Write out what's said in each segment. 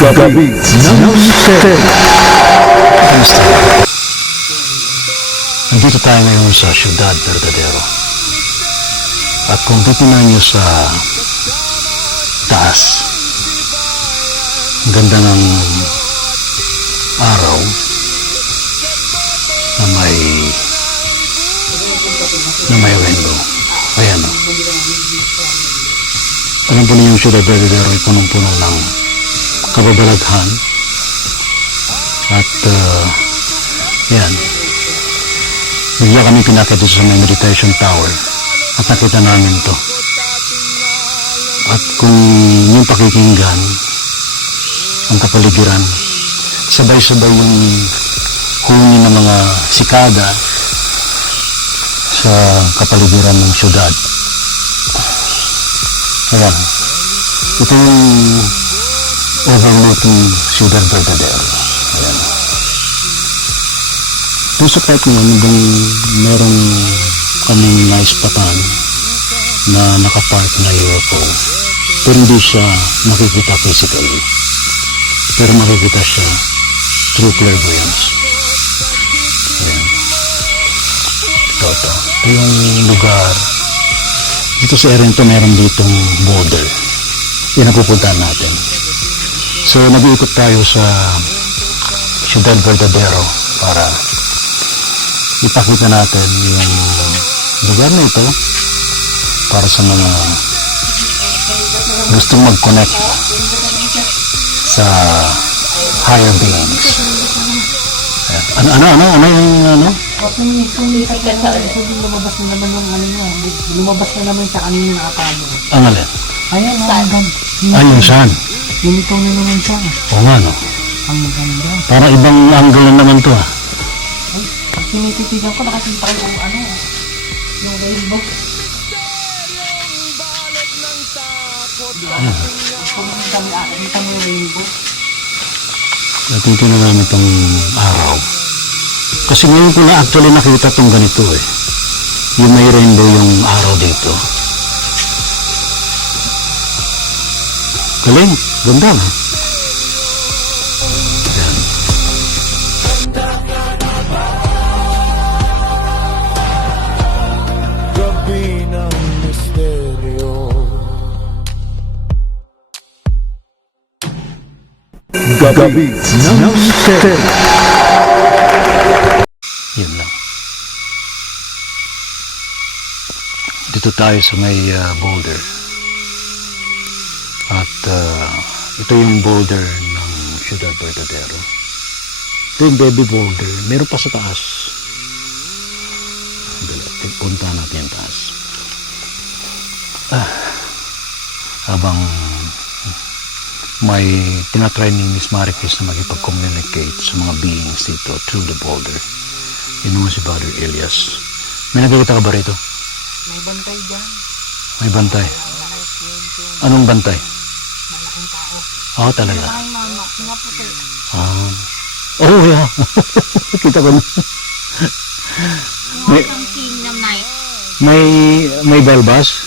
Gabi ng Mister. Kamusta? Nandito tayo ngayon sa Ciudad Verdadero. At kung titignan nyo sa taas, ang ganda ng araw na may window. Ayan o. Alam po niyo yung Ciudad Verdadero ay punong-puno ng kababalaghan. At yan, bigla kami pinakita sa may meditation tower at nakita namin to. At kung yung pakikinggan ang kapaligiran, sabay-sabay yung huni ng mga sikada sa kapaligiran ng syudad. Ayan, ito yung overlooking Ciudad Verdadero. Ayan. Doon sa part ngayon, merong kaming naispatan na nakapark na UFO. Pero hindi siya nakikita physically. Pero makikita siya through clairvoyance. Ayan. Ito yung lugar. Dito sa area nito, meron ditong border. Yan ang pupuntahan natin. So, nag-iikot tayo sa Ciudad Verdadero para ipakita natin yung lugar na ito para sa mga gustong mag-connect sa higher beings. Ayan. Ano yung lumabas na naman yung ano niya. Lumabas na naman sa kanina na apalo. ang alin? Ayan, ang ganda. Yung saan? Ganito na naman siya. Oo nga, no? Ang ganda. Para ibang angle na naman to, ah. Ay, pag tinititigan ko, nakakita ko yung ano, yung rainbow. Nakita mo yung rainbow. Natito na namin itong araw. Kasi ngayon ko na actually nakita itong ganito, eh. Yung may rainbow yung araw dito. Galing. Ganda, no? Ayan. Gabi ng misteryo. Gabi ng Mister. Yun lang. Dito tayo sa may boulder. At ito yung boulder ng Ciudad Verdadero. Ito yung baby boulder. Meron pa sa taas. Punta natin yung taas. Habang may tinatry ni Miss Maricris na magipag-communicate sa mga beings dito through the boulder. Yun naman si Brother Elias. May nakikita ka ba rito? May bantay dyan. May bantay. Anong bantay? Malaking tao. Oo, talaga. Malaking mama. Mga puti. Oh, yeah. Kita ko na. May, Ang Kingdom Night. may balbas?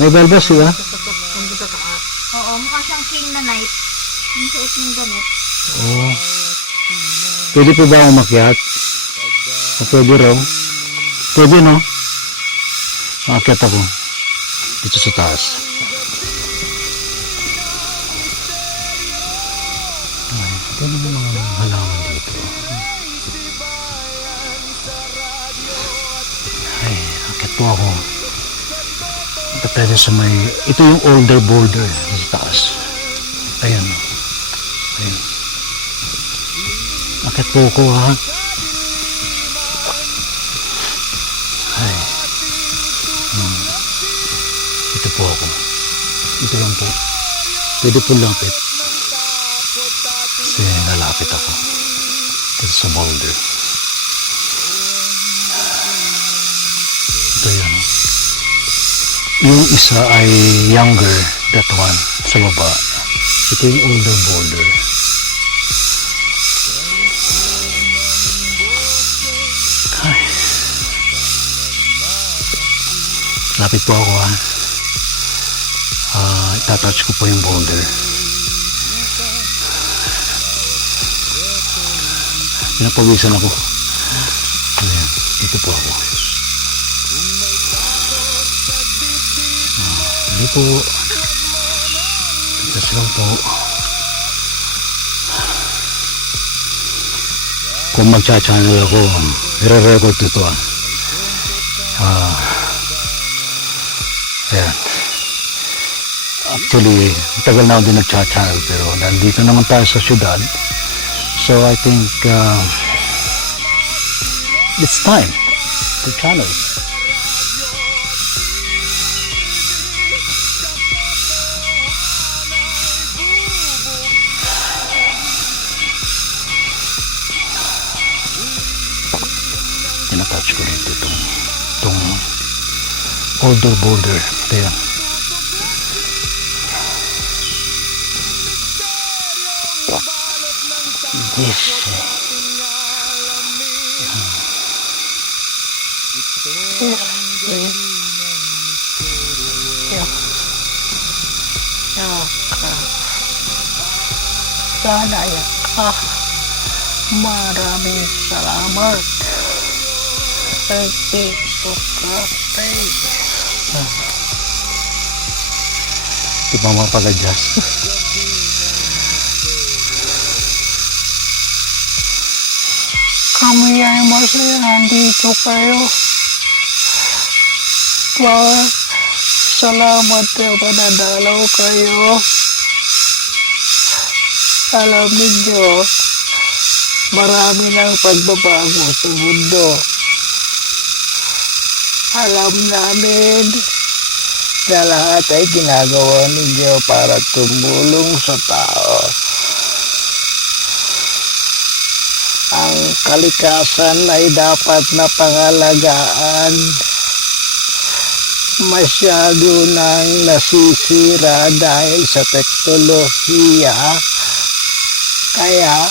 May balbas, di ba? Nandun sa taas. Oo, mukha siyang King na Night. Yung suot ng gamit. Oo. Pwede po ba umakyat? O pwede raw? Pwede, no? Maakyat ako. Dito sa taas. Ay, ito naman mga halaman dito. Ay, akyat po ako. Ito pwede sa may... Ito yung older boulder sa taas. Ayan. Ayan. Akyat po ako, ha? Ay. Ito po ako. Ito lang po. Pwede po lapit. Kasi lalapit ako. Dito sa boulder. Ito yan. Yung isa ay younger, that one, sa baba. Ito yung older boulder. Ay. Lapit po ako, ha. Itatouch ko po yung boulder. Pinapawisan ako. Ayan, dito po ako. Hindi po. Tigas lang po. Kung magcha-channel ako, i-record ko ito ayan. Actually, tagal na ako din nag-channel pero nandito naman tayo sa syudad. So I think it's time to channel. Tinatouch ko rito itong odor border. Ayan. Yes. Sana yan ka. Maraming salamat. Dito ka, tay. Di ba mapag-adjust? Kami ay masaya nandito kayo. Salamat na panadalaw kayo. Alam ninyo, marami ng pagbabago sa mundo. Alam namin na lahat ay ginagawa ninyo para tumulong sa tao. Ang kalikasan ay dapat na pangalagaan. Masyado nang nasisira dahil sa teknolohiya. Kaya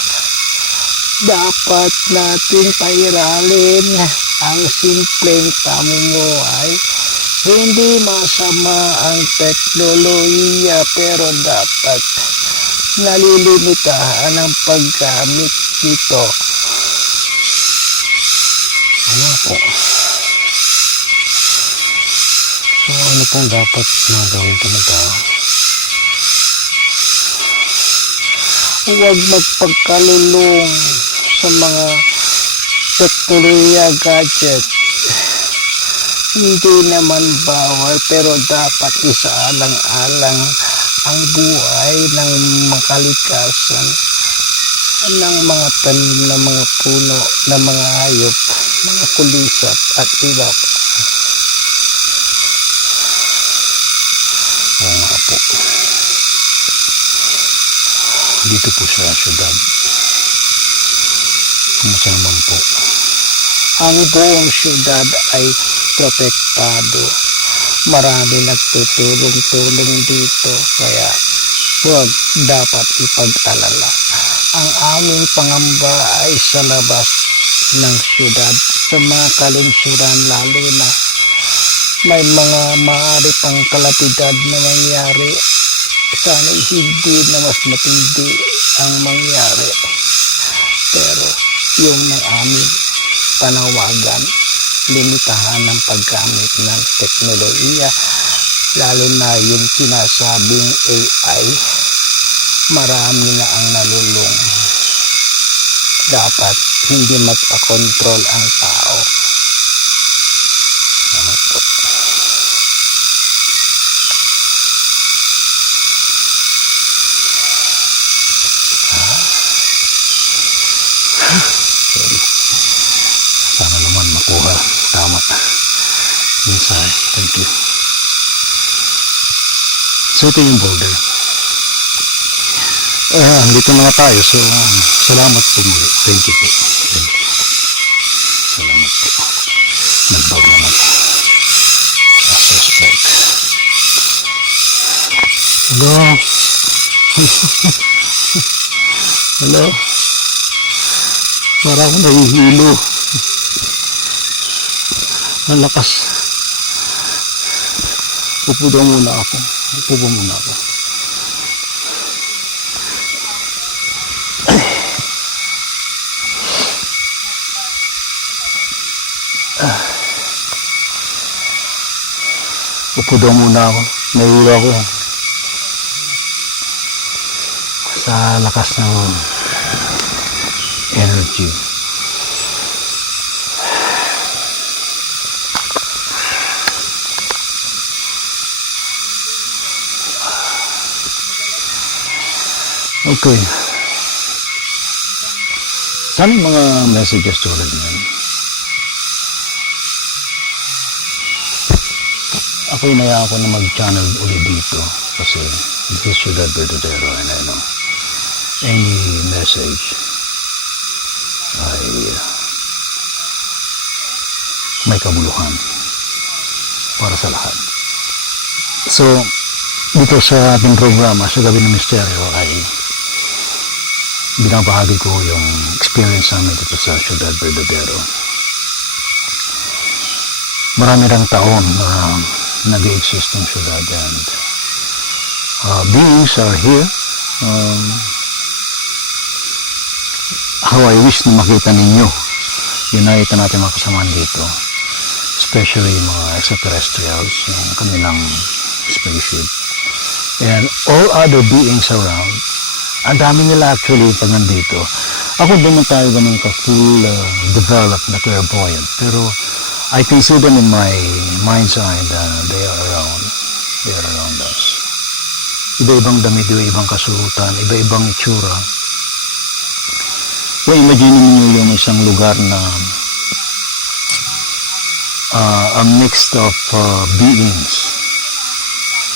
dapat natin pairalin ang simpleng pamumuhay. Hindi masama ang teknolohiya pero dapat nalilimitahan ang paggamit nito. Ano po? So ano pong dapat na gawin talaga? Huwag magpagkalulong sa mga teknolohiya gadget. Hindi naman bawal pero dapat isaalang-alang ang buhay ng makalikasan ng mga tanim na mga puno, na mga hayop, mga kulisap at iba pa. Oo nga po. Dito po sa syudad. Kumusta naman po? Ang buong syudad ay protektado. Marami nagtutulong-tulong dito kaya huwag dapat ipag-alala. Ang aming pangamba ay sa labas ng syudad, sa mga kalinsuran, lalo na may mga maaari pang kalapidad na mangyari. Sana hindi na mas matindi ang mangyari. Pero yung ng aming panawagan, limitahan ng paggamit ng teknolohiya, lalo na yung sinasabing AI, marami na ang nalulung. Dapat hindi magpakontrol ang tao. Salamat po. Sorry. Sana naman makuha. Tama. Mensahe. Thank you. So ito yung boulder. Dito na nga tayo. So salamat po muli. Thank you po. Thank you. Salamat po. Nagbaw naman. After strikes. Hello. Hello. Para ako nahihilo. Ang lakas. Upo daw muna ako. Upo ba muna ako? Upo daw muna ako. Nahihilo ako. Sa lakas ng energy. Okay. Saan yung mga messages tulad niyan? Ako inaya ako na mag-channel ulit dito kasi this is Ciudad Verdadero and I know any message ay may kabuluhan para sa lahat. So, dito sa ating programa sa Gabi ng Misteryo ay binabahagi ko yung experience namin dito sa Ciudad Verdadero. Marami lang taon na nag-exist ng syudad and beings are here. How I wish na makita ninyo yung nakita natin mga kasamaan dito, especially yung mga extraterrestrials, yung kanilang spaceship and all other beings around. Ang dami nila actually pag nandito. Ako din man tayo ganun ka-full developed na clairvoyant, pero I can see them in my mind's eye that they are around. They are around us. Iba-ibang damit, iba-ibang kasuotan, iba-ibang itsura. Kung imagine niyo yung isang lugar na a mix of beings,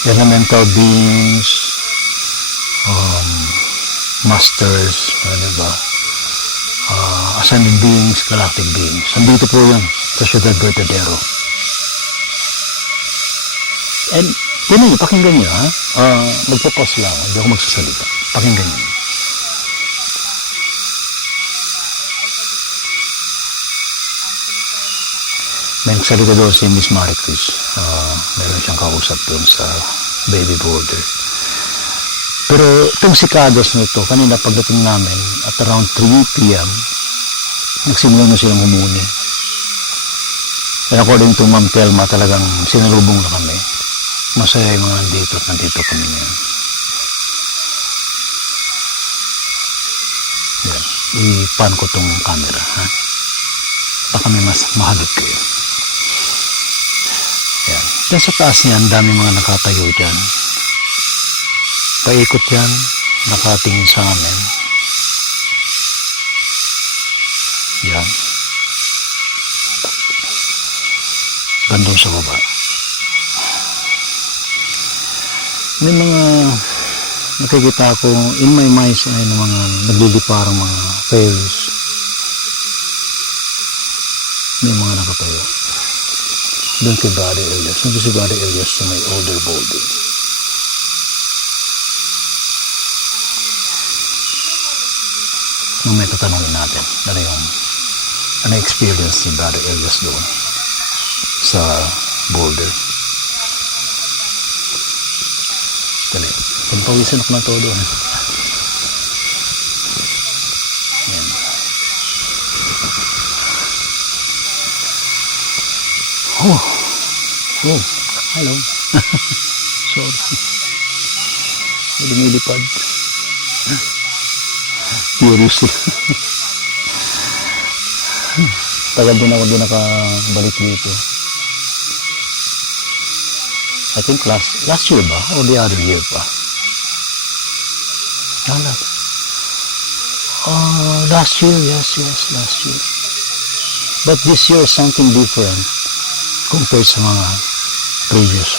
elemental beings, masters, diba? Ascended beings, galactic beings. Andito po yun sa Ciudad Verdadero. And yun yun, pakinggan nyo ha. Magpapause lang, hindi ako magsasalita. Pakinggan nyo. May nagsalita doon si Miss Maricris. Meron siyang kausap doon sa baby border. Pero itong sikados na ito, kanina pagdating namin at around 3 p.m., nagsimula na silang humuni. And according to Ma'am Telma, talagang sinalubong na kami. Masaya yung mga nandito at nandito kami ngayon. Yan. I-pan ko tong camera, ha? Baka may mas mahagip kayo. Yan. Diyan sa taas niyan, dami mga nakatayo dyan. Paikot yan, nakatingin sa amin. Yan. Bandong sa baba. May mga nakikita ko in my mind ay ng mga nagliliparang mga fairies. May mga nakatayo. Doon kay Brother Elias. Doon si Brother Elias sa may older building. Nung may tatanungin natin, ano experience ni Brother Elias doon sa boulder. Dali, pagpawisan ako ng todo. Yan. Oh, hello. Sorry. Lumilipad. Curious sila. Tagal din ako nakabalik dito. I think last year ba? Or the other year pa? Last year, yes, last year. But this year is something different compared sa mga previous.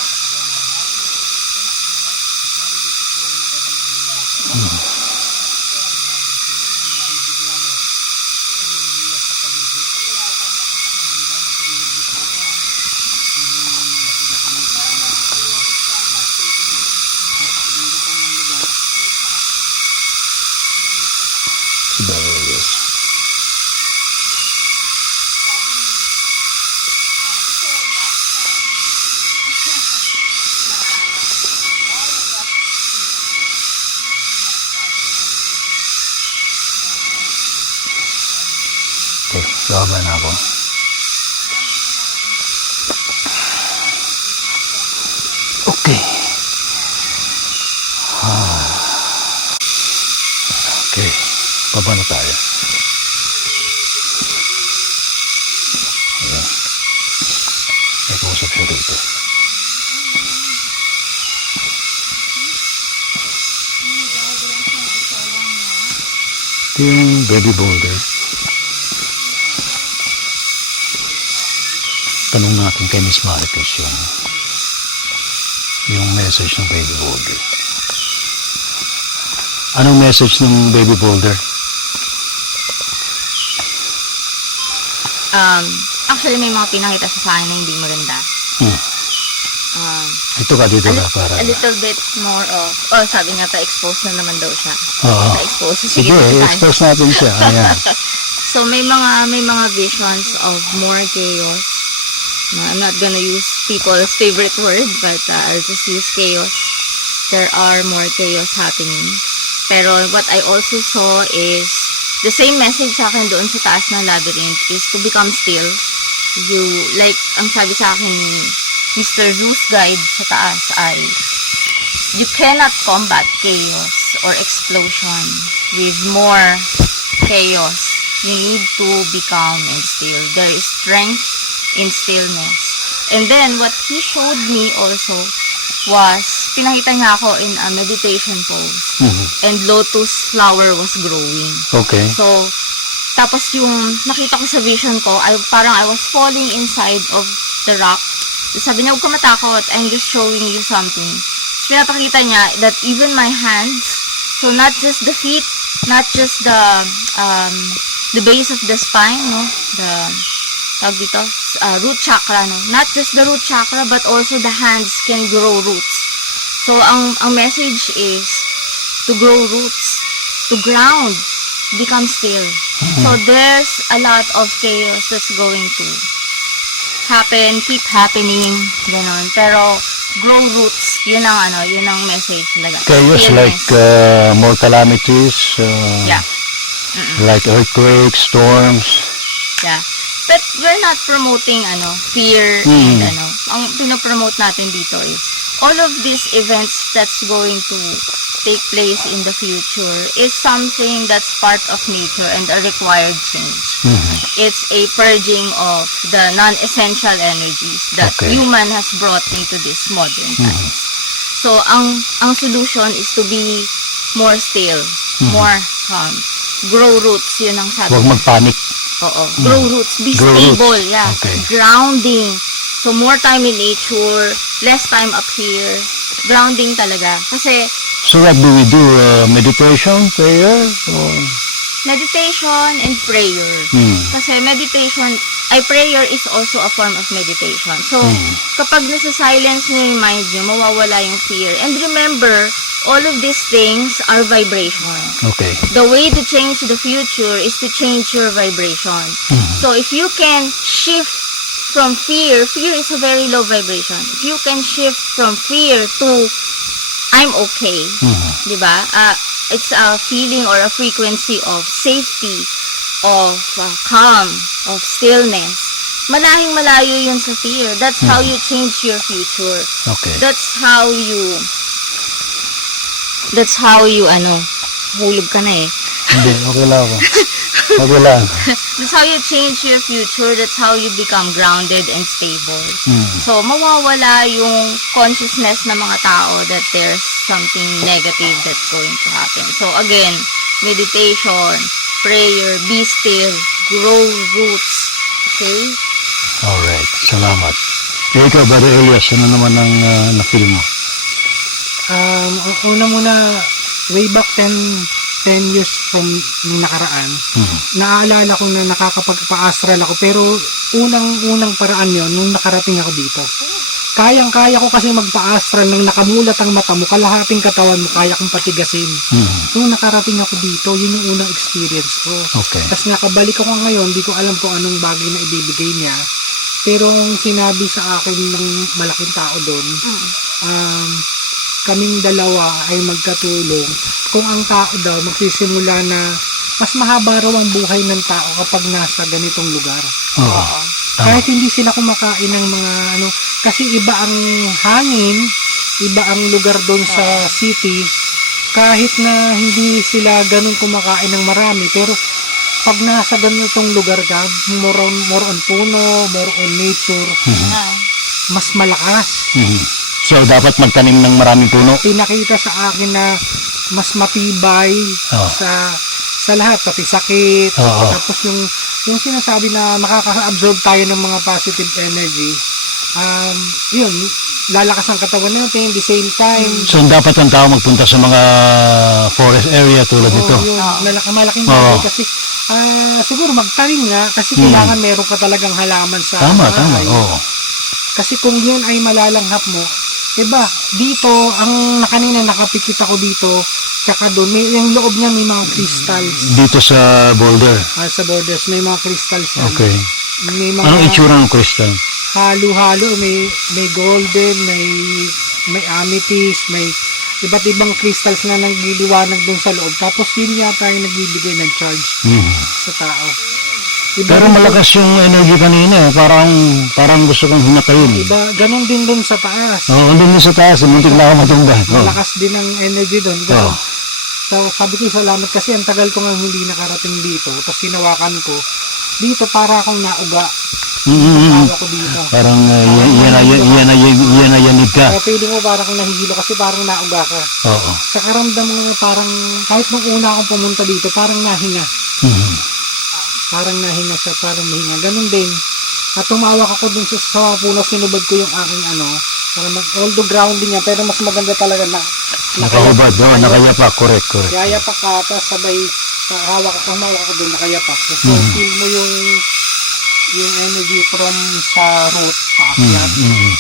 Okay, bababa na ako. Okay. Baba na tayo. Ayan. May kausap siya dito. Ito yung baby boulder. Tanong natin kay Miss Maricruz yung message ng baby boulder. Anong message ng baby boulder? Actually, may mga pinakita siya sa akin na hindi maganda. Dito ka para. A little bit more of, sabi niya pa-expose na naman daw siya. Oo. Pa-expose. Sige, Sige, tayo. expose natin siya. Ayan. So, may mga visions of more chaos. No, I'm not gonna use people's favorite word, but I'll just use chaos. There are more chaos happening. Pero what I also saw is the same message sa akin doon sa taas ng labyrinth is to become still. Like, ang sabi sa akin ni Mr. Zeus guide sa taas ay, you cannot combat chaos or explosion with more chaos. You need to be calm and still. There is strength in stillness. And then, what he showed me also was, pinakita niya ako in a meditation pose. And lotus flower was growing. Okay. So, tapos yung nakita ko sa vision ko, parang I was falling inside of the rock. Sabi niya, huwag ka matakot, I'm just showing you something. So, pinapakita niya that even my hands, so not just the feet, not just the base of the spine, no? Tawag dito, root chakra, no? Not just the root chakra, but also the hands can grow roots. So, ang message is to grow roots, to ground, become still. So, there's a lot of chaos that's going to happen, keep happening, ganon. Pero, grow roots, yun ang message talaga. Chaos like more calamities, Yeah. like earthquakes, storms. Yeah. But we're not promoting fear and ang pinopromote natin dito is all of these events that's going to take place in the future is something that's part of nature and a required change. It's a purging of the non-essential energies that human has brought into this modern times. So ang solution is to be more still, more calm. Grow roots, yun ang sabi. Huwag magpanic. Oo. Grow roots. Be Grow stable. roots. Yeah. Okay. Grounding. So, more time in nature, less time up here. Grounding talaga. Kasi, So what do we do? Meditation, prayer? Or? meditation and prayer. Kasi prayer is also a form of meditation. So, kapag nasa-silence nyo yung mind nyo, mawawala yung fear. And remember, all of these things are vibration. Okay. The way to change the future is to change your vibration. So if you can shift from fear is a very low vibration. If you can shift from fear to I'm okay, di ba? It's a feeling or a frequency of safety, of calm, of stillness. Malahing-malayo yun sa fear. That's how you change your future. Okay. That's how you hulog ka na eh. Hindi, okay lang ako. Okay lang. That's how you change your future. That's how you become grounded and stable. So, mawawala yung consciousness ng mga tao that there's something negative that's going to happen. So, again, meditation, prayer, be still, grow roots. Okay? Alright, salamat. Ikaw, Brother Elias, ano naman ang na-feel mo? Ang una muna, way back 10 years from nung nakaraan, naaalala ko na nakakapagpa-astral ako, pero unang paraan yon nung nakarating ako dito. Kayang-kaya ko kasi magpa-astral nung nakamulat ang mata mo, kalahating katawan mo, kaya kong patigasin. Nung nakarating ako dito, yun yung unang experience ko. Okay. Tapos nakabalik ako ngayon, di ko alam kung anong bagay na ibibigay niya. Pero sinabi sa akin ng malaking tao doon, kaming dalawa ay magkatulong kung ang tao daw magsisimula na mas mahaba raw ang buhay ng tao kapag nasa ganitong lugar. Oo. Kahit hindi sila kumakain ng mga kasi iba ang hangin, iba ang lugar doon sa city, kahit na hindi sila ganun kumakain ng marami, pero pag nasa ganitong lugar ka, more on puno, more on nature, Ah. mas malakas. Mhm. So, dapat magtanim ng maraming puno. Pinakita sa akin na mas matibay Oo. sa lahat, pati sakit. Oo. Tapos yung sinasabi na makaka-absorb tayo ng mga positive energy, yun, lalakas ang katawan natin, the same time. So, dapat ang tao magpunta sa mga forest area tulad nito. Yun, Oo. malaking Oo. bagay kasi siguro magtanim nga kasi kailangan meron ka talagang halaman sa Tama, tama. bahay. Oo. Kasi kung yun ay malalanghap mo, diba, dito, kanina nakapikit ako dito, tsaka doon, yung loob niya may mga crystals. Dito sa boulder. Sa borders, may mga crystals yan. Okay. May mga Anong itsura ng crystal? halo-halo, may golden, may amethyst, may iba't ibang crystals na nagliliwanag doon sa loob. Tapos yun yata yung nagbibigay ng charge Mhm. sa tao. Iba Pero rin malakas yung energy kanina eh. Parang gusto kong hinatayin eh. Iba, ganun din doon sa taas. Oo, andun din sa taas. Muntik na ako matumba. Oo. Malakas din ang energy doon. Oo. So, sabi ko salamat kasi ang tagal ko nga hindi nakarating dito. Tapos hinawakan ko. Dito para akong nauga. Mhm. Tawa ko dito. Parang yan na yanig ka. Kaya feeling mo parang nahihilo kasi parang nauga ka. Oo. Sa karamdam mo na parang, kahit nung una akong pumunta dito, parang nahinga. Mhm. Parang nahinga siya, parang nahinga. Ganun din. At tumawak ako dun sa puno, sinubad ko yung aking para although grounding niya, pero mas maganda talaga na Nakahubad. Oo, nakayapak. Correct. Yayapak ka, tapos sabay humawak ako dun, nakayapak. So, feel mo yung energy from sa root, paakyat. Mhm.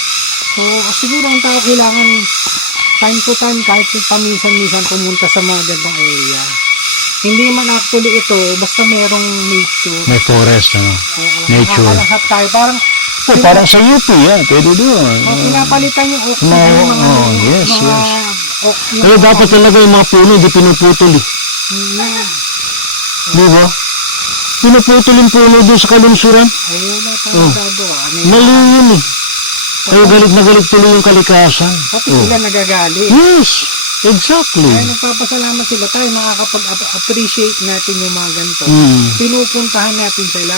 So, siguro ang tao kailangan time to time, kahit paminsan-minsan pumunta sa mga gandang area. Hindi man actually ito, basta merong nature. May forest, ano? Oo, Nature. nakakalahat tayo. Parang sa UP, yan. Pwede doon. Pinapalitan yung oxygen, Oo, yung mga, oo, yes, mga, yes. yung Kaya dapat talaga yung mga puno, hindi pinuputol eh. Di ba? Pinuputol yung puno doon sa kalunsuran. Ayun na tayo gagawa. Mali yun eh. Kaya galit na galit tuloy yung kalikasan. Pati sila nagagali. Yes, exactly. Kaya nagpapasalamat sila tayo, nakakapag-appreciate natin yung mga ganito. Mm. Pinupuntahan natin sila.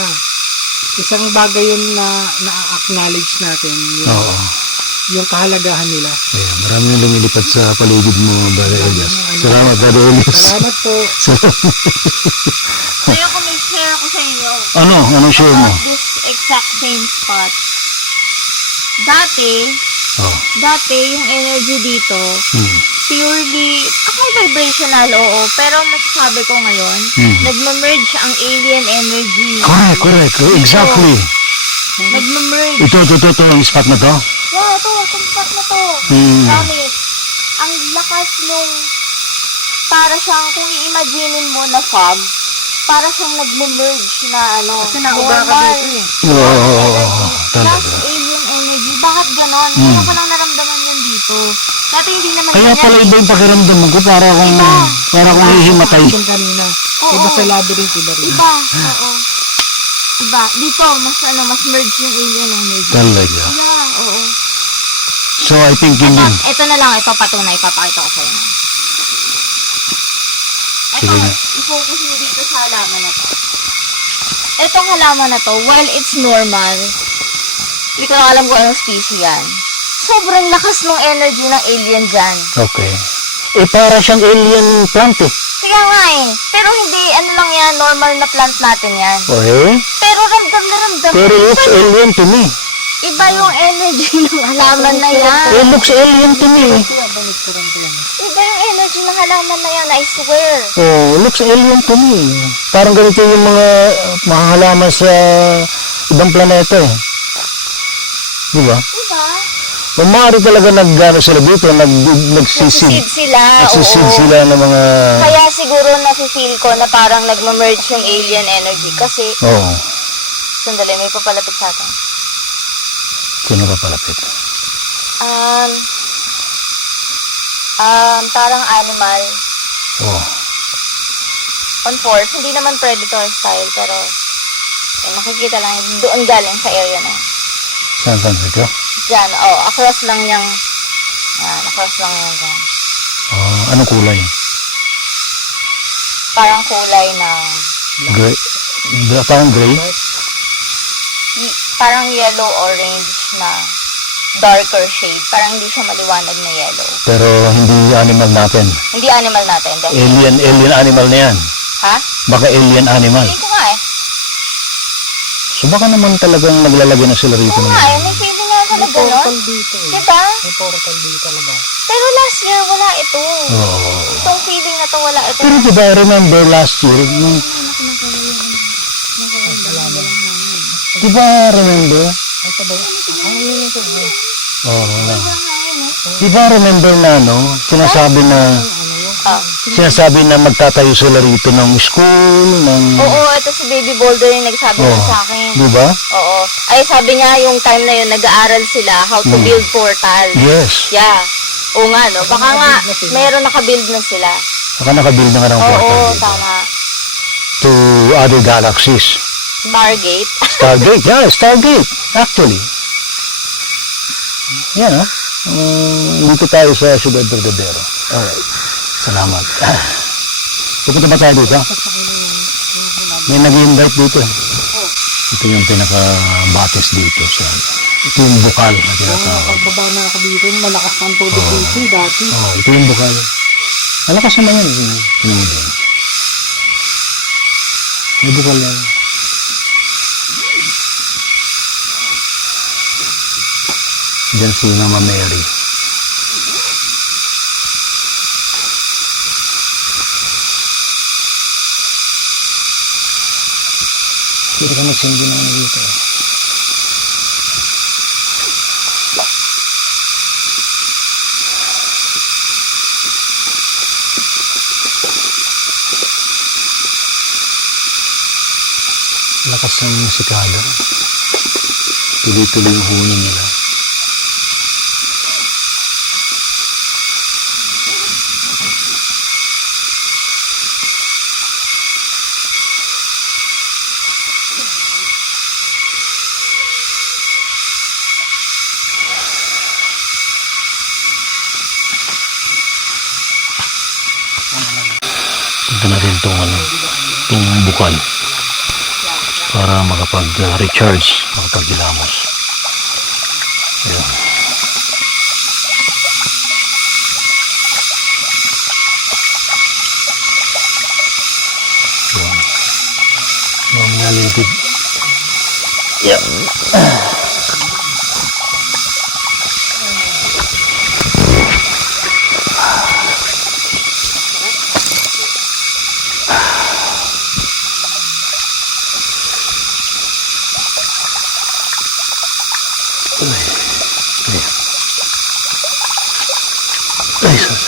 Isang bagay yun na na-acknowledge natin Oo. yung kahalagahan nila. Kaya marami nang lumilipad sa paligid mo, Brother Elias. Salamat, Brother Elias. Salamat po. Kaya kung may share ako sa inyo Anong share mo? about this exact same spot. Oh. Dati yung energy dito, Hmm. purely, vibrational, oo. Pero masasabi ko ngayon, nagmamerge ang alien energy. Correct. Exactly. Nagmamerge. Ito, ang spot na to. Wow, itong spot na to. Hmm. Promise. Ang lakas nung, para siyang, kung i-imaginein mo na fog, para siyang nagmamerge na Kasi nauga ka dito eh. Oo, Plus talaga. alien energy. Bakit ganon? Ngayon ko lang naramdaman yan dito. Dati hindi naman Kaya ganyan. pala iba yung pakiramdam ko, para akong hihimatay. Yung kanina. Oo. Iba sa labyrinth, iba rin. Iba, oo. Iba. Dito, mas merge yung alien energy. Talaga. Yeah, oo. So, I think yun yun. Ito na lang, ito patunay, papakita ko sa inyo. Ito, Sige nga. i-focus mo dito sa halaman na to. Itong halaman na to, while it's normal, hindi ko lang alam kung anong species yan. Sobrang lakas ng energy ng alien dyan. Okay. Para siyang alien plant eh. Kaya nga eh. Pero hindi, ano lang yan, normal na plant natin yan. Okay. Pero ramdam na ramdam. Pero it looks alien to me. Iba yung energy ng halaman na yan. It looks alien to me. Iba yung energy ng halaman na yan, I swear. Oh, it looks alien to me. Parang ganito yung mga halaman sa ibang planeta eh. Di ba? Diba? Maaari talaga nag-gano sila dito, nagsisid. Nagsisid sila, Nagsisid oo. sila ng mga... Kaya siguro nafe-feel ko na parang nagmamerge yung alien energy. Kasi, Oo. sandali, may papalapit sa atin. Sino pa palapit? Parang animal. Oo. On force, hindi naman predator style, pero makikita lang, doon galing sa area na yun. Saan dito? Diyan, across lang yung, across lang yung dyan. Anong kulay? parang kulay ng Gray. Parang gray. parang yellow-orange na darker shade. Parang hindi siya maliwanag na yellow. Pero hindi animal natin. Hindi animal natin. Alien animal na yan. Ha? Baka alien animal. Hindi ko nga eh. So baka naman talagang naglalagay na sila rito. Oo nga eh. May feeling nga sa gano'n. dito eh. Diba? May portal dito talaga. Pero last year, wala ito. Oo. Itong feeling na to, wala ito. Pero diba, I remember last year, diba, remember? Oo. Diba, remember na, no? Sinasabi na magtatayo sila rito ng school, ng... Oo, ito si Baby Boulder yung nagsabi Oo. na sa akin. Diba? Oo. Ay, sabi niya yung time na yun, nag-aaral sila how to build portal. Yes. Yeah. Oo nga, no? Baka nga, meron nakabuild na sila. Baka nakabuild na nga ng portal Oo, dito. tama. To other galaxies. Stargate. Stargate, yeah, Stargate, actually. Yan, ha? Dito tayo sa Ciudad Verdadero. Alright. Salamat. Pupunta ba tayo dito? May nag-invite dito. Ito yung pinaka-batis dito. Ito yung bukal na tinatawag. Pagbaba na ako dito, malakas ang tubig dito dati. Ito yung bukal. Malakas naman yan. Tinan mo din. May bukal yan. Diyan si Mama Mary. Hindi ka magsindi na dito. Lakas ng sikada. Tuloy-tuloy yung huni nila. Punta natin itong bukal para makapag-recharge, makapag-ilamos. Ayan. Ayan. Ayan, nalilipid. Ayan. Ay, sus.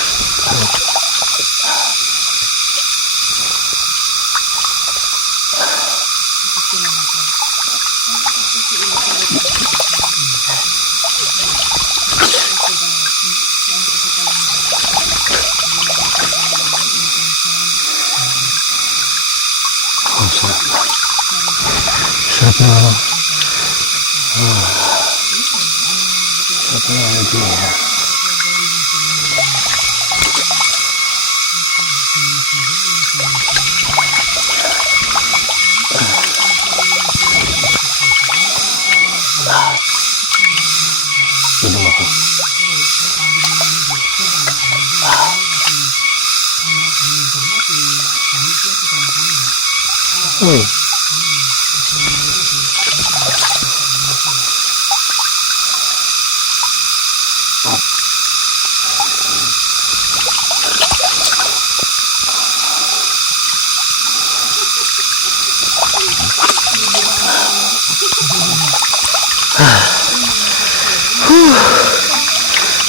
Ang sarap. Sarap na ano. Sarap na energy. Inom ako. Uy.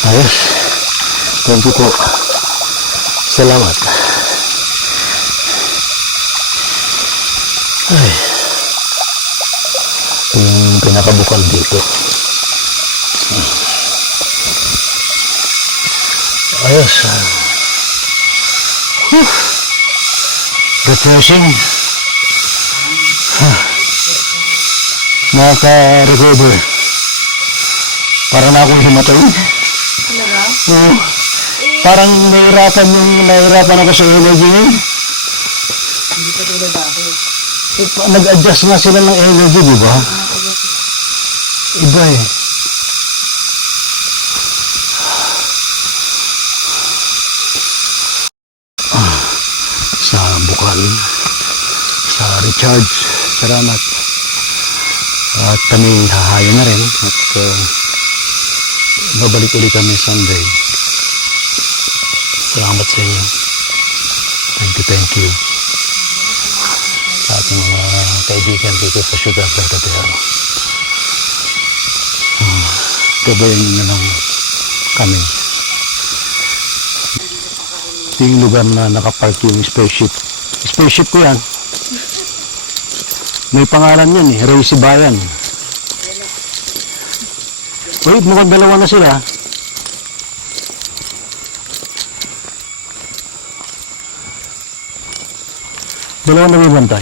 Ayos. Thank you po. Salamat. Ay. Ito yung pinakabukal dito. Ayos. Refreshing. Nakaka-recover. Para na akong himatay. Oo. Parang nahirapan ako sa energy ngayon. Hindi pa tulad dati. Nag-adjust nga sila ng energy, di ba? Iba eh. Sa bukal, sa recharge, salamat. At kami hahayo na rin at babalik ulit kami Sunday. Salamat sa inyo. Thank you. Sa ating mga kaibigan dito sa Ciudad Verdadero. Gabayan na lang kami. Ito yung lugar na nakapark yung spaceship. Spaceship ko yan. May pangalan yan eh, Ray Sibayan. Wait, mukhang dalawa na sila. Dalawa na may bantay.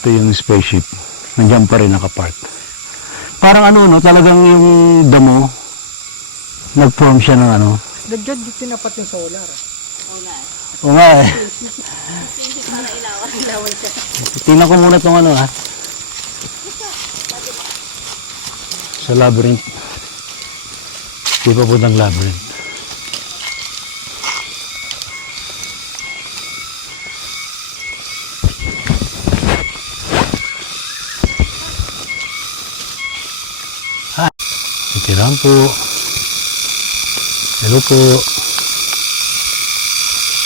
Ito yung spaceship. Nandiyan pa rin nakapark. Parang ano, no, talagang yung damo, nag-form siya ng ano. Nagyan di tinapat yung solar. Oo nga eh. Tingnan ko muna itong ano sa labyrinth. Di pa po ng labyrinth. Hi. Ito lang po. Hello po.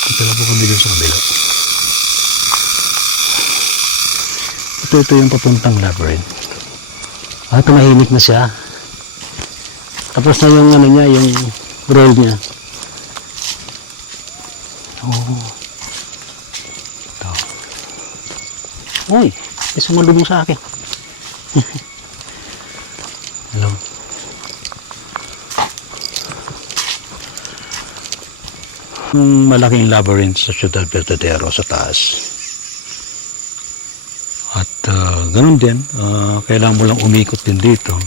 Ito lang po kami dun sa kabila. Ito yung papuntang labyrinth. Tumahimik na siya. Tapos na yung ano niya, yung roll niya. Oh. Ito. Uy, may sumalubong sa akin. Hello. Yung malaking labyrinth sa Ciudad Verdadero sa taas. At ganun din, kailangan mo lang umikot din dito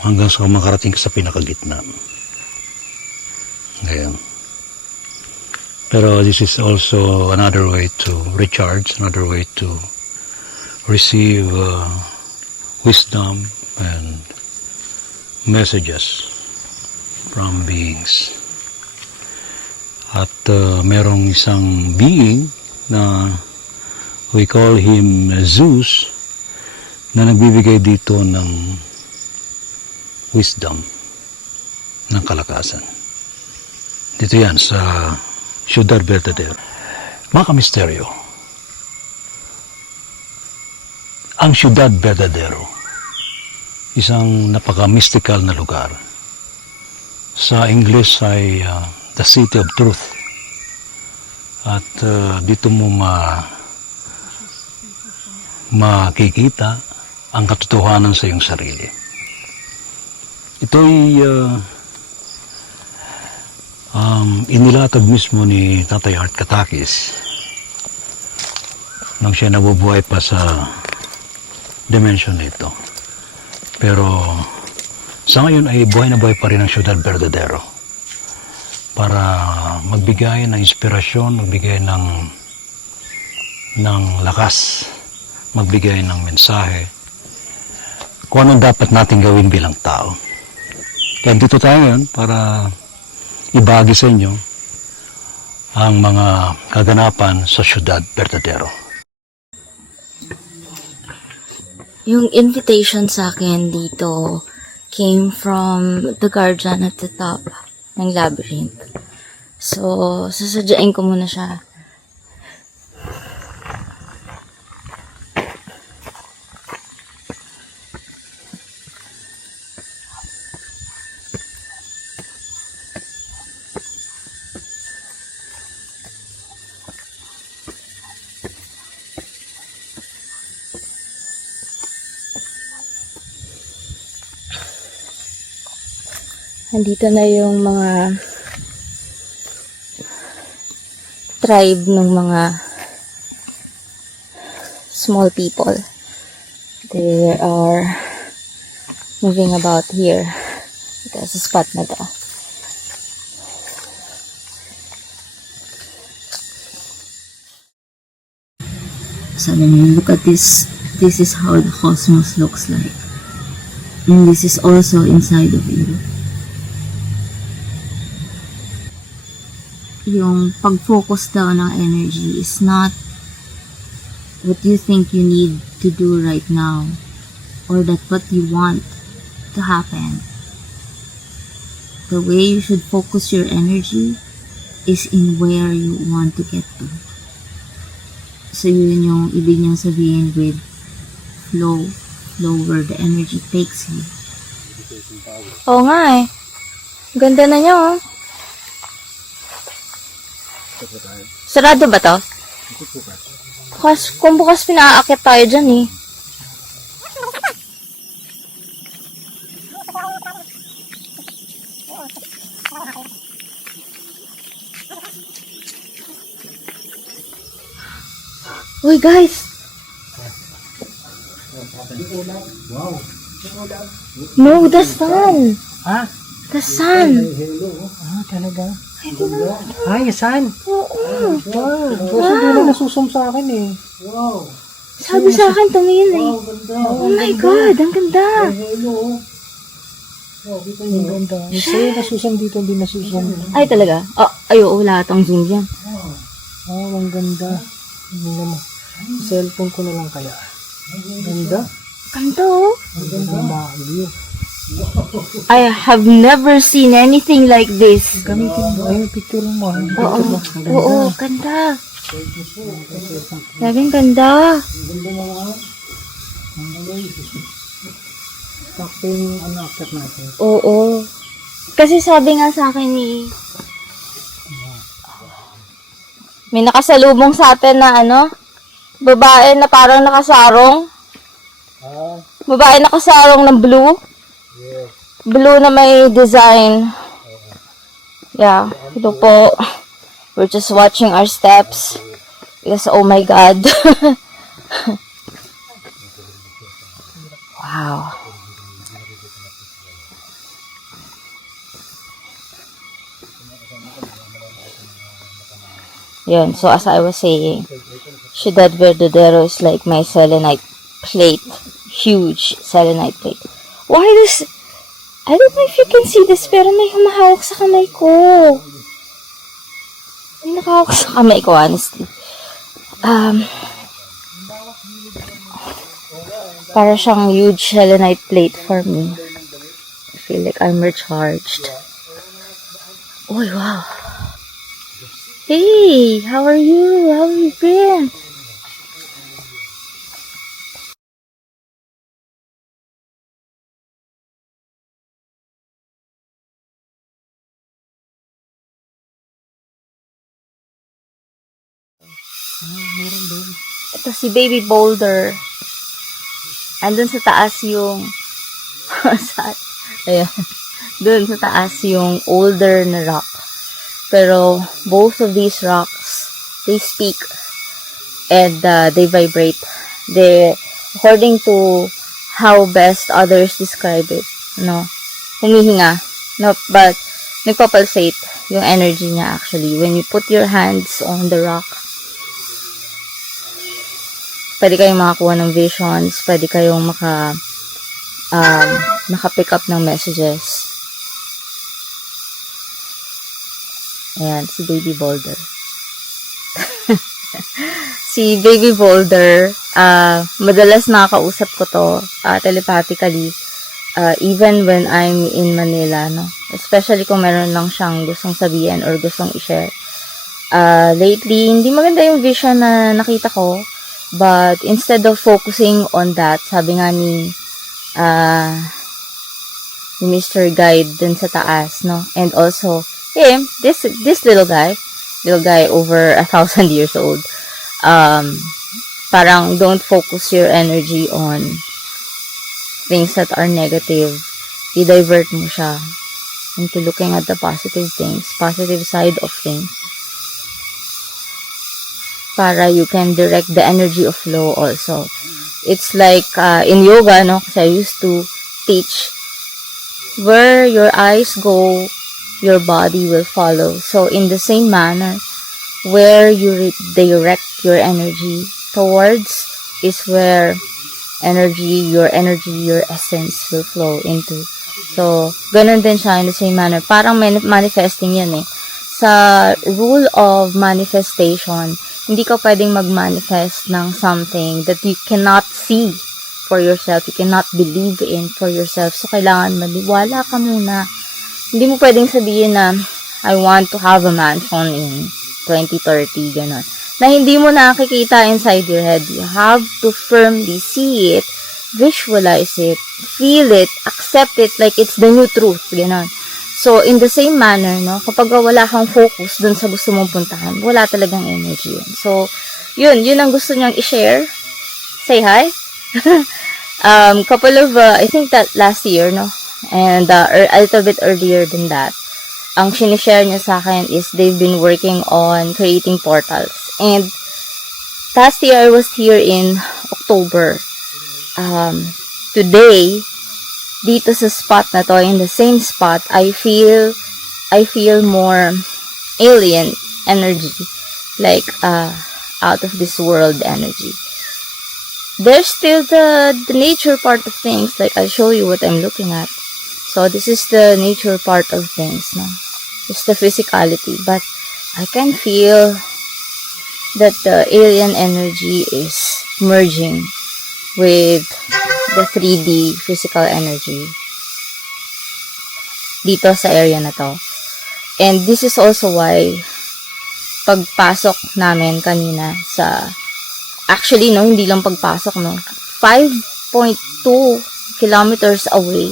hanggang sa makarating ka sa pinakagitna. Ngayon. Pero this is also another way to recharge, another way to receive wisdom and messages from beings. At merong isang being na we call him Zeus na nagbibigay dito ng wisdom, ng kalakasan. Dito yan sa Ciudad Verdadero. Mga kamisteryo, ang Ciudad Verdadero, isang napaka-mystical na lugar. Sa English ay the City of Truth. At dito mo makikita ang katotohanan sa iyong sarili. Ito'y inilatag mismo ni Tatay Art Katakis nang siya nabubuhay pa sa dimension nito. Pero sa ngayon ay buhay na buhay pa rin ang Ciudad Verdadero para magbigay ng inspirasyon, magbigay ng lakas, magbigay ng mensahe kung anong dapat natin gawin bilang tao. Kaya dito tayo ngayon para ibahagi sa inyo ang mga kaganapan sa Ciudad Verdadero. Yung invitation sa akin dito came from the guardian at the top ng labyrinth. So, sasadyain ko muna siya. Nandito na yung mga tribe ng mga small people. They are moving about here. Ito sa spot na to. sabi niya, look at this. This is how the cosmos looks like. And this is also inside of you. Yung pag-focus daw ng energy is not what you think you need to do right now, or that what you want to happen. The way you should focus your energy is in where you want to get to. So yun yung ibig niyang sabihin with flow where the energy takes you. Oo nga eh. Ganda na niya oh. Sarado ba to? Kung bukas pinaakit tayo dyan eh. Uy guys! No, the sun! Ah, The sun! talaga? Ay, san? Oo! Kasi hindi na nasusum sa akin eh. Sabi sa akin, tumingin eh. Oh my God, ang ganda! Ang ganda. Sa'yo nasusum dito, hindi nasusum. Ay talaga? Oo, wala atang zoom yan. Ang ganda. Hindi naman. Cellphone ko na lang kaya. Ganda. Ganda oh! Ang ganda. Mahal. I have never seen anything like this. Gamitin mo. Ay, picture mo. Oo, ganda. Sabing ganda. Sakto yung akit natin. Oo. Kasi sabi nga sa akin ni may nakasalubong sa atin na babae na parang nakasarong. Babae nakasarong ng blue. Blue na may design. Yeah, ito po. We're just watching our steps. Because, oh my God. Wow. Yun, so as I was saying, Ciudad Verdadero is like my selenite plate. Huge selenite plate. Why this? I don't know if you can see this, pero may humahawak sa kamay ko. May nakahawak sa kamay ko, honestly. Para siyang huge selenite plate for me. I feel like I'm recharged. Oh, wow. Hey, how are you? How have you been? Meron din. Ito si Baby Boulder. Andun sa taas yung ayan. Doon sa taas yung older na rock. Pero both of these rocks, they speak and they vibrate. They, according to how best others describe it, humihinga. No, but nagpapulsate yung energy niya actually. When you put your hands on the rock, pwede kayong makakuha ng visions, pwede kayong maka-pick up ng messages. Ayan, si Baby Boulder. Si Baby Boulder, madalas nakakausap ko to telepathically, even when I'm in Manila, no? Especially kung meron lang siyang gustong sabihin or gustong i-share. Lately, hindi maganda yung vision na nakita ko, but instead of focusing on that, sabi nga ni Mr. Guide dun sa taas, no? And also, him, this little guy over 1,000 years old, parang don't focus your energy on things that are negative. I-divert mo siya into looking at the positive things, positive side of things, para you can direct the energy of flow also. It's like in yoga, no? Kasi I used to teach, where your eyes go, your body will follow. So in the same manner, where you direct your energy, towards is where your essence will flow into. So, ganun din siya in the same manner. Parang manifesting yan eh. Sa rule of manifestation, hindi ka pwedeng mag-manifest ng something that you cannot see for yourself, you cannot believe in for yourself. So, kailangan maniwala ka muna. Hindi mo pwedeng sabihin na, I want to have a mansion in 2030, gano'n. Na hindi mo nakikita inside your head. You have to firmly see it, visualize it, feel it, accept it like it's the new truth, gano'n. So, in the same manner, no, kapag wala kang focus dun sa gusto mong puntahan, wala talagang energy yun. So, yun ang gusto niyang i-share. Say hi. Couple of, I think that last year, no, and a little bit earlier than that, ang sinishare niya sa akin is they've been working on creating portals. And last year, I was here in October. Today, dito sa spot na to, in the same spot, I feel more alien energy, like out of this world energy. There's still the nature part of things, like I'll show you what I'm looking at. So this is the nature part of things, no? It's the physicality, but I can feel that the alien energy is merging with the 3D physical energy dito sa area na to. And this is also why pagpasok namin kanina sa, actually no, hindi lang pagpasok, no, 5.2 kilometers away,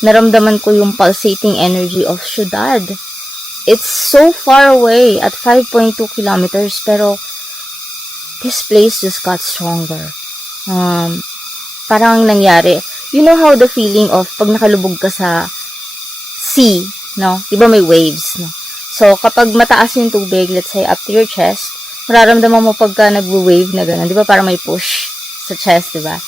naramdaman ko yung pulsating energy of syudad. It's so far away at 5.2 kilometers, pero this place just got stronger. Parang nangyari. You know how the feeling of pag nakalubog ka sa sea, no? Diba may waves, no? So, kapag mataas yung tubig, let's say up to your chest, mararamdaman mo pagka nagwo-wave na gano'n. Diba parang may push sa chest, diba?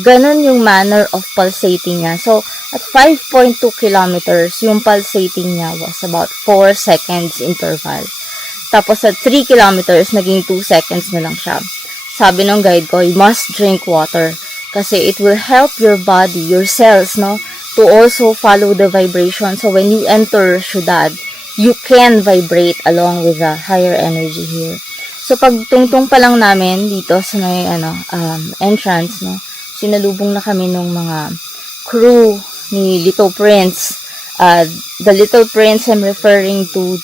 Ganon yung manner of pulsating niya. So, at 5.2 kilometers, yung pulsating niya was about 4 seconds interval. Tapos at 3 kilometers, naging 2 seconds na lang siya. Sabi ng guide ko, you must drink water. Kasi it will help your body, your cells, no, to also follow the vibration. So when you enter syudad, you can vibrate along with the higher energy here. So pag tungtong pa lang namin dito sa may entrance, no, sinalubong na kami ng mga crew ni Little Prince. The Little Prince I'm referring to,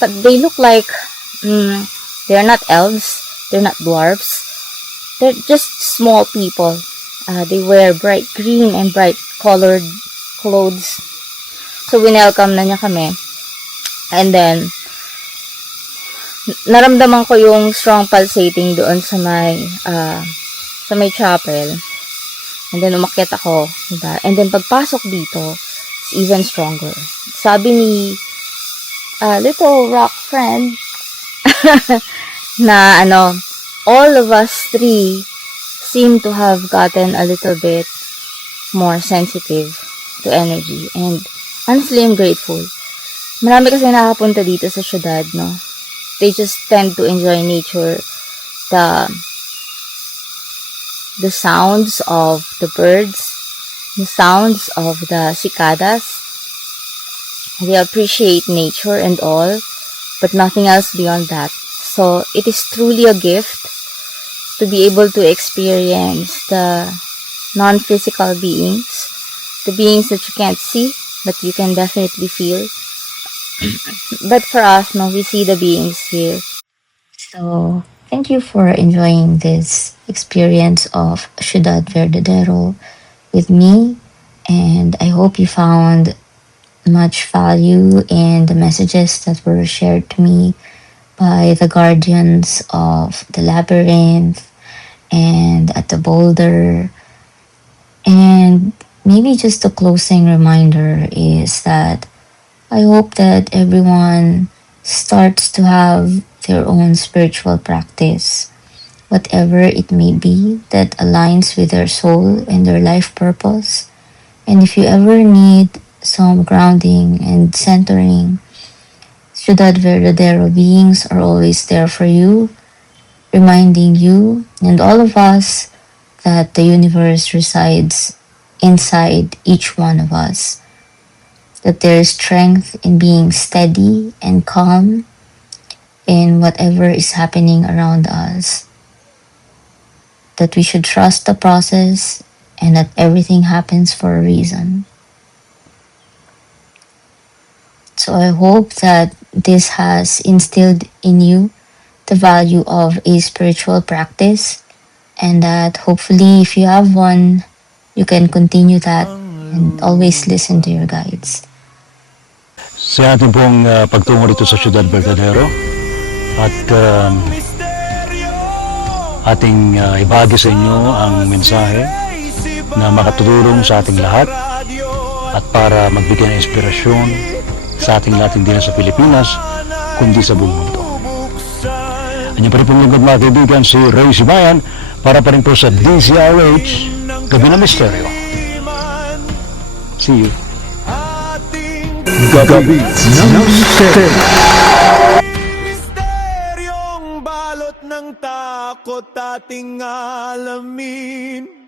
but they look like they're not elves, they're not dwarves. They're just small people. They wear bright green and bright colored clothes. So, winelcome na niya kami. And then, naramdaman ko yung strong pulsating doon sa may chapel. And then, umakyat ako. Diba? And then, pagpasok dito, it's even stronger. Sabi ni Little Rock Friend, na all of us three seem to have gotten a little bit more sensitive to energy. And honestly, I'm grateful. Marami kasi nakapunta dito sa syudad, no? They just tend to enjoy nature. The sounds of the birds, the sounds of the cicadas. They appreciate nature and all, but nothing else beyond that. So, it is truly a gift to be able to experience the non-physical beings, the beings that you can't see, but you can definitely feel. But for us, no, we see the beings here. So, thank you for enjoying this experience of Ciudad Verdadero with me, and I hope you found much value in the messages that were shared to me by the guardians of the labyrinth and at the boulder. And maybe just a closing reminder is that I hope that everyone starts to have their own spiritual practice, whatever it may be, that aligns with their soul and their life purpose. And if you ever need some grounding and centering, Ciudad Verdadero beings are always there for you. reminding you and all of us that the universe resides inside each one of us, that there is strength in being steady and calm in whatever is happening around us, that we should trust the process and that everything happens for a reason. So I hope that this has instilled in you the value of a spiritual practice, and that hopefully if you have one, you can continue that and always listen to your guides. Sa ating pong pagtungo dito sa Ciudad Verdadero at ating ibahagi sa inyo ang mensahe na makatulong sa ating lahat at para magbigay ng inspirasyon sa ating lahat, hindi na sa Pilipinas kundi sa buong mundo. Anyan pa rin pong lingkod mga kaibigan, si Ray Sibayan, para pa rin po sa DZRH Gabi ng Misteryo. See you. Gabi ng Misteryo. Misteryong balot ng takot ating alamin.